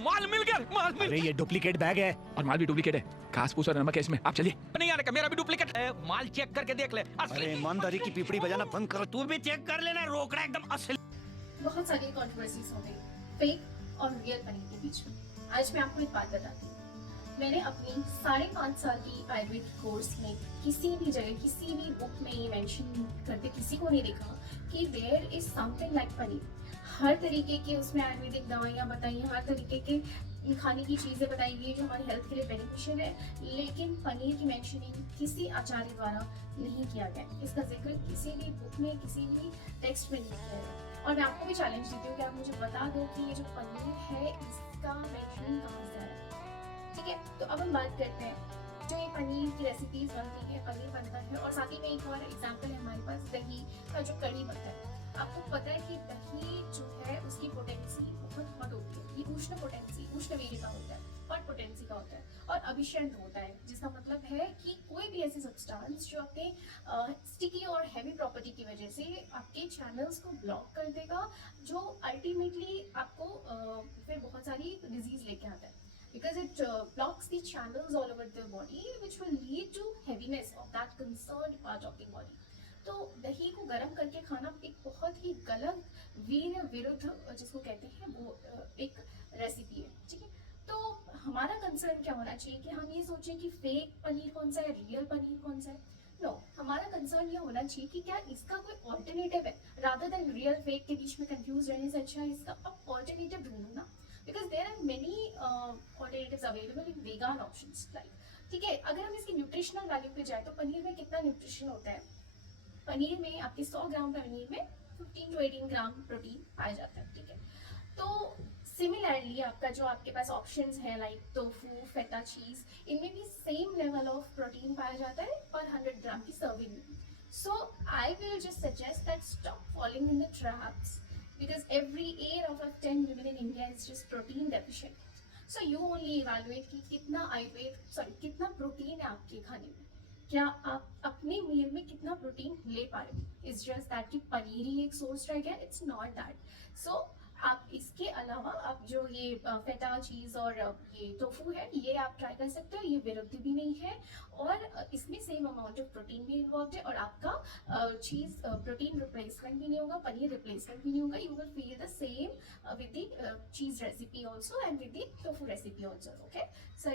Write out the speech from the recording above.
माल मिल गया, माल मिल। अरे ये डुप्लीकेट बैग है और माल भी डुप्लीकेट है, घास फूस और नमक है इसमें। आप चलिए। नहीं आने का, मेरा भी डुप्लीकेट है। माल चेक करके देख ले। अरे ईमानदारी की पीपड़ी बजाना बंद करो। तू भी चेक कर लेना, रोकड़ा एकदम असली। बहुत सारी कंट्रोवर्सीज हो गई फेक और रियल पनीर के बीच में। आज मैं आपको एक बात बताती हूँ। मैंने अपनी 5.5 साल की आयुर्वेद कोर्स में किसी भी जगह, किसी भी बुक में ये मेंशन करते किसी को नहीं देखा कि there is something like paneer. हर तरीके के उसमें आयुर्वेदिक दवाइयाँ बताई, हर तरीके के खाने की चीज़ें बताई गई जो हमारे हेल्थ के लिए बेनिफिशियल है, लेकिन पनीर की मेंशनिंग किसी आचार्य द्वारा नहीं किया गया। इसका जिक्र किसी भी बुक में, किसी भी टेक्स्ट में नहीं किया गया। और मैं आपको भी चैलेंज देती हूँ कि आप मुझे बता दो कि ये जो पनीर है इसका मेंशनिंग कहाँ से आया। ठीक है, तो अब हम बात करते हैं जो ये पनीर की रेसिपीज बनती है, पनीर बनता है, और साथ ही में एक और एग्जांपल है हमारे पास दही का जो कढ़ी बनता है। आपको पता है कि दही जो है उसकी पोटेंसी बहुत हॉट होती है। ये उष्ण पोटेंसी, उष्ण वेरी का होता है, हॉट पोटेंसी का होता है और अभिषेक होता है, जिसका मतलब है कि कोई भी ऐसी सब्सटेंस जो अपने स्टिकी और हैवी प्रॉपर्टी की वजह से आपके चैनल्स को ब्लॉक कर देगा, जो अल्टीमेटली आपको फिर बहुत सारी डिजीज लेके आता है। Because it blocks the channels all over the body, which will lead to heaviness of that concerned part of the body. तो दही को गर्म करके खाना एक बहुत ही गलत वीर विरुद्ध जिसको कहते हैं वो एक रेसिपी है। ठीक है, तो हमारा कंसर्न क्या होना चाहिए कि हम ये सोचें कि फेक पनीर कौन सा है, रियल पनीर कौन सा है। नो, हमारा कंसर्न ये होना चाहिए कि क्या इसका कोई ऑल्टरनेटिव है, रादर देन रियल फेक के बीच में कंफ्यूज रहने से अच्छा है इसका अब ऑल्टरनेटिव ढूंढो ना। Because there are many alternatives available in vegan options like, ठीक है, अगर हम इसकी न्यूट्रिशनल वैल्यू पे जाए तो पनीर में कितना न्यूट्रिशन होता है। पनीर में आपके 100 ग्राम पनीर में 15 to 18 ग्राम प्रोटीन पाया जाता है। ठीक है, तो सिमिलरली आपका जो आपके पास ऑप्शंस हैं लाइक टोफू, फेटा चीज, इनमें भी सेम लेवल ऑफ प्रोटीन पाया जाता है पर 100 ग्राम की सर्विंग में। So I will just suggest that stop following in the traps, because every 8 out of 10 women in India is just protein deficient. So you only evaluate कि कितना protein है आपके खाने में, क्या आप अपने मील में कितना प्रोटीन ले पा रहे हो। इट्स जस्ट दैट कि पनीर ही एक सोर्स रह गया, इट्स नॉट दैट। सो आप इसके अलावा आप जो ये फेटा चीज़ और ये टोफू है ये आप ट्राई कर सकते हो, ये विरुद्ध भी नहीं है और इसमें सेम अमाउंट ऑफ प्रोटीन भी इन्वॉल्व है और आपका चीज़ प्रोटीन रिप्लेसमेंट भी नहीं होगा, पनीर रिप्लेसमेंट भी नहीं होगा। You will feel the same with the cheese recipe also and with the tofu recipe also. Okay, so